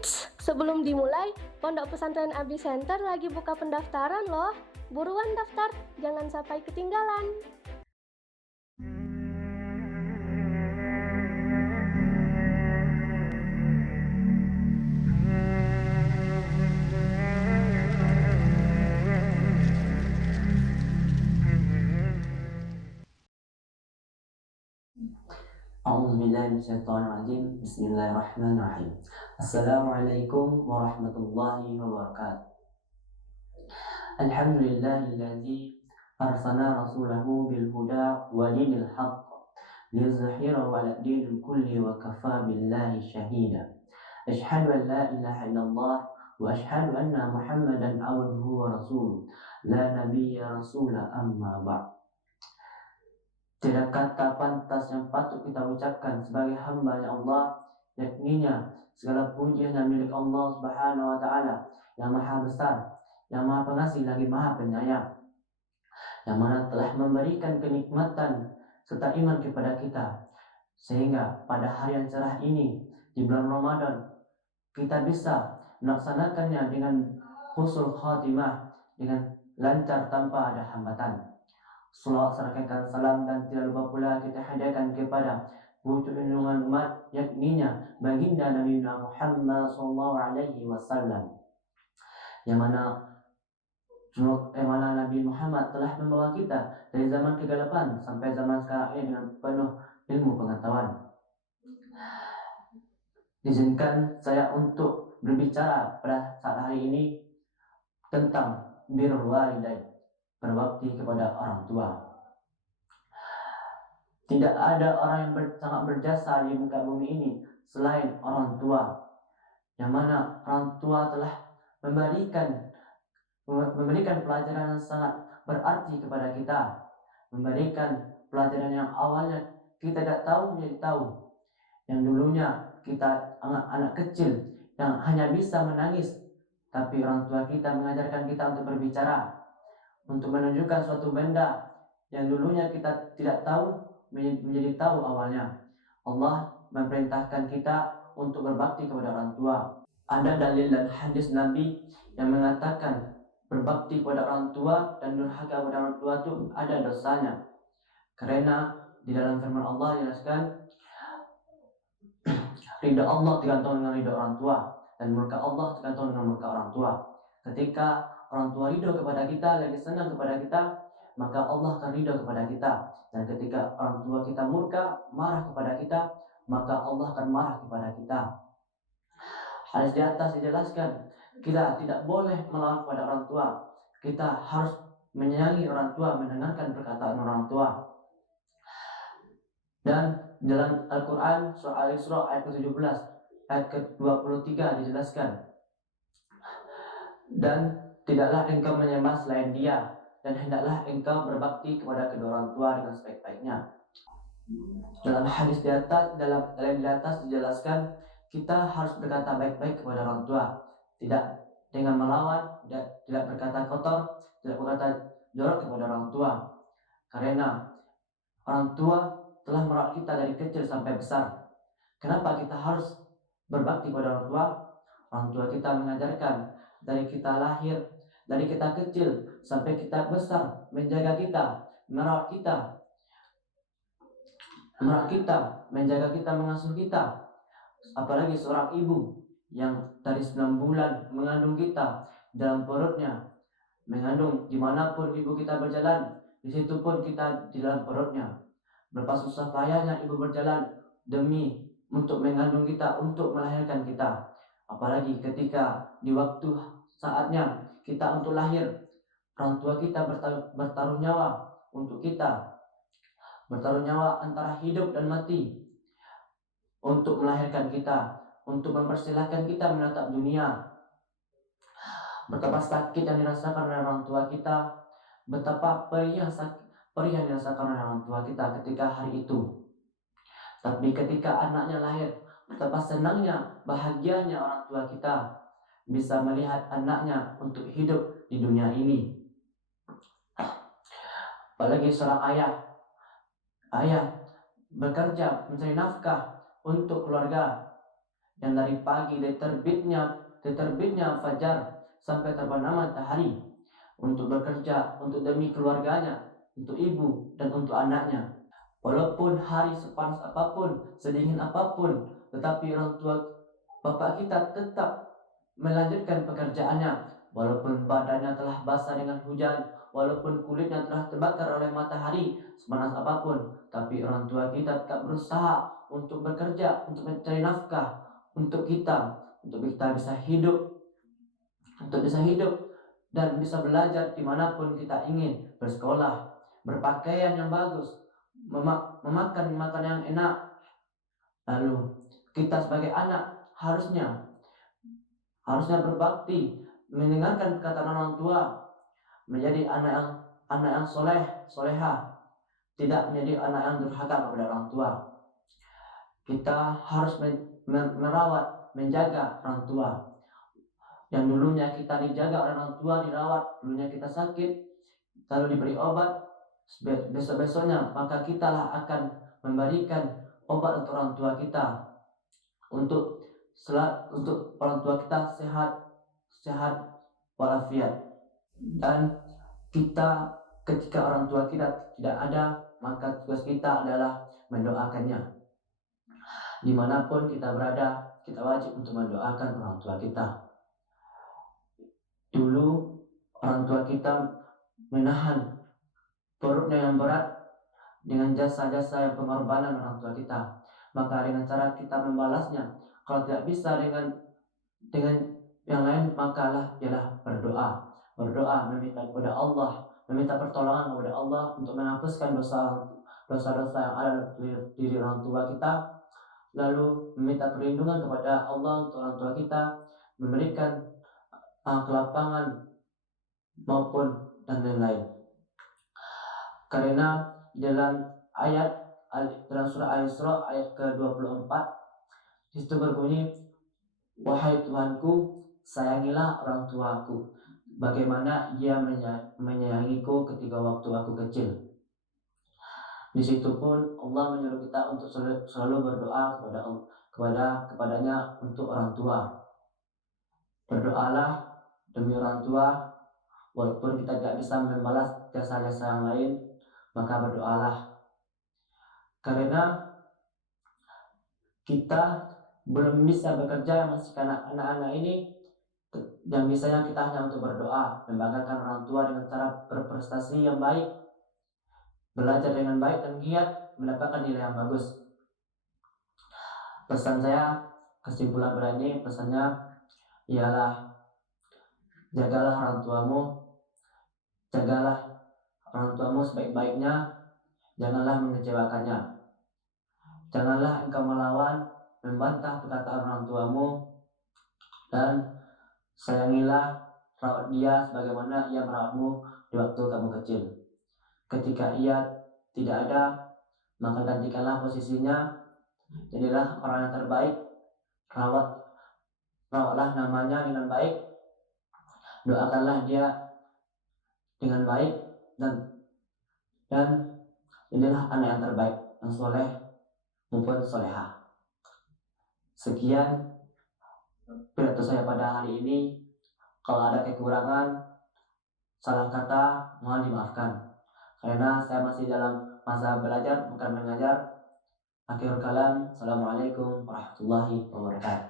Eits, sebelum dimulai, Pondok Pesantren Abi Center lagi buka pendaftaran loh. Buruan daftar, jangan sampai ketinggalan. A'udzubillahiminasyaitonirrajim. Bismillahirrahmanirrahim. Assalamualaikum warahmatullahi wabarakatuh. Alhamdulillahilladzi arsala rasulahu bil huda wa dinil haqq liyuzhhirahu 'ala dinil kulli wa kafa billahi shahida. Asyhadu an la ilaha illallah wa asyhadu anna Muhammadan abduhu wa rasuluh. La nabiyya rasula amma ba'd. Tidak kata pantas yang patut kita ucapkan sebagai hamba-Nya Allah, yakninya segala puji hanya milik Allah Subhanahu wa taala yang Maha Besar, yang Maha Pengasih lagi Maha Penyayang, yang mana telah memberikan kenikmatan serta iman kepada kita, sehingga pada hari yang cerah ini di bulan Ramadan kita bisa melaksanakannya dengan husnul khatimah, dengan lancar tanpa ada hambatan. Salawat serahkan salam dan tidak lupa pula kita hadiahkan kepada pucuk junjungan umat, yakninya baginda Nabi Muhammad SAW, yang mana Nabi Muhammad telah membawa kita dari zaman kegelapan sampai zaman sekarang ini dengan penuh ilmu pengetahuan. Izinkan saya untuk berbicara pada saat hari ini tentang birrul walidain, berbakti kepada orang tua. Tidak ada orang yang sangat berjasa di muka bumi ini selain orang tua, yang mana orang tua telah memberikan pelajaran yang sangat berarti kepada kita, memberikan pelajaran yang awalnya kita tidak tahu menjadi tahu, yang dulunya kita anak kecil yang hanya bisa menangis, tapi orang tua kita mengajarkan kita untuk berbicara, untuk menunjukkan suatu benda yang dulunya kita tidak tahu menjadi tahu awalnya. Allah memerintahkan kita untuk berbakti kepada orang tua. Ada dalil dan hadis Nabi yang mengatakan berbakti kepada orang tua dan durhaka kepada orang tua itu ada dosanya. Karena di dalam firman Allah jelaskan ridha Allah tergantung dengan ridha orang tua, dan murka Allah tergantung dengan murka orang tua. Ketika orang tua ridho kepada kita, lagi senang kepada kita, maka Allah akan ridho kepada kita. Dan ketika orang tua kita murka, marah kepada kita, maka Allah akan marah kepada kita. Hadis di atas dijelaskan kita tidak boleh melawan kepada orang tua. Kita harus menyayangi orang tua, mendengarkan perkataan orang tua. Dan dalam Al-Quran surah Al-Isra ayat ke-17 ayat ke-23 dijelaskan, dan tidaklah engkau menyembah selain Dia, dan hendaklah engkau berbakti kepada kedua orang tua dengan sebaik-baiknya. Dalam hadis di atas dijelaskan kita harus berkata baik-baik kepada orang tua, tidak dengan melawan, tidak berkata kotor, tidak berkata jorok kepada orang tua, karena orang tua telah merawat kita dari kecil sampai besar. Kenapa kita harus berbakti kepada orang tua? Orang tua kita mengajarkan dari kita lahir, dari kita kecil sampai kita besar, menjaga kita, merawat kita, menjaga kita, mengasuh kita. Apalagi seorang ibu yang dari 9 bulan mengandung kita dalam perutnya, mengandung dimanapun ibu kita berjalan, di situ pun kita di dalam perutnya. Berapa susah payahnya ibu berjalan demi untuk mengandung kita, untuk melahirkan kita. Apalagi ketika di waktu saatnya kita untuk lahir, orang tua kita bertaruh nyawa untuk kita, bertaruh nyawa antara hidup dan mati untuk melahirkan kita, untuk mempersilahkan kita menatap dunia. Betapa sakit yang dirasakan oleh orang tua kita, betapa perih yang dirasakan oleh orang tua kita ketika hari itu. Tapi ketika anaknya lahir, betapa senangnya, bahagianya orang tua kita bisa melihat anaknya untuk hidup di dunia ini. Apalagi seorang ayah bekerja mencari nafkah untuk keluarga, yang dari pagi dari terbitnya fajar sampai terbenam matahari untuk bekerja untuk demi keluarganya, untuk ibu dan untuk anaknya. Walaupun hari sepanas apapun, sedingin apapun, tetapi orang tua bapak kita tetap melanjutkan pekerjaannya. Walaupun badannya telah basah dengan hujan, walaupun kulitnya telah terbakar oleh matahari, sepanas apapun, tapi orang tua kita tetap berusaha untuk bekerja, untuk mencari nafkah untuk kita bisa hidup, dan bisa belajar dimanapun kita ingin, bersekolah, berpakaian yang bagus, memakan makanan yang enak. Lalu kita sebagai anak harusnya berbakti, mendengarkan perkataan orang tua, menjadi anak yang soleha, tidak menjadi anak yang durhaka kepada orang tua. Kita harus merawat, menjaga orang tua. Yang dulunya kita dijaga oleh orang tua, dirawat, dulunya kita sakit, lalu diberi obat, besok-besoknya maka kitalah akan memberikan obat untuk orang tua kita, untuk orang tua kita sehat walafiat. Dan kita ketika orang tua kita tidak ada, maka tugas kita adalah mendoakannya. Dimanapun kita berada, kita wajib untuk mendoakan orang tua kita. Dulu orang tua kita menahan perutnya yang berat dengan jasa-jasa yang pengorbanan orang tua kita. Maka dengan cara kita membalasnya, kalau tidak bisa dengan yang lain, maka ialah berdoa, meminta kepada Allah, meminta pertolongan kepada Allah untuk menghapuskan dosa-dosa yang ada di diri orang tua kita, lalu meminta perlindungan kepada Allah untuk orang tua kita, memberikan kelapangan maupun dan lain-lain. Karena dalam surah Al-Isra ayat ke-24 itu berbunyi, wahai Tuhanku, sayangilah orang tuaku bagaimana ia menyayangiku ketika waktu aku kecil. Di situ pun Allah menyuruh kita untuk selalu berdoa kepadanya untuk orang tua. Berdoalah demi orang tua, walaupun kita tidak bisa membalas jasa-jasa yang lain, maka berdoalah. Karena kita belum bisa bekerja, masih anak-anak ini, yang bisanya kita hanya untuk berdoa, membanggakan orang tua dengan cara berprestasi yang baik, belajar dengan baik dan giat, mendapatkan nilai yang bagus. Pesan saya, kesimpulan pada ini, pesannya ialah jagalah orang tuamu sebaik-baiknya, janganlah mengecewakannya. Janganlah engkau melawan, membantah perkataan orang tuamu, dan sayangilah, rawat dia sebagaimana ia merawatmu di waktu kamu kecil. Ketika ia tidak ada, maka gantikanlah posisinya, jadilah orang yang terbaik, rawatlah namanya dengan baik, doakanlah dia dengan baik, dan jadilah anak yang terbaik, yang soleh maupun soleha. Sekian pidato saya pada hari ini. Kalau ada kekurangan, salah kata, mohon dimaafkan, karena saya masih dalam masa belajar bukan mengajar. Akhirul kalam, assalamualaikum warahmatullahi wabarakatuh.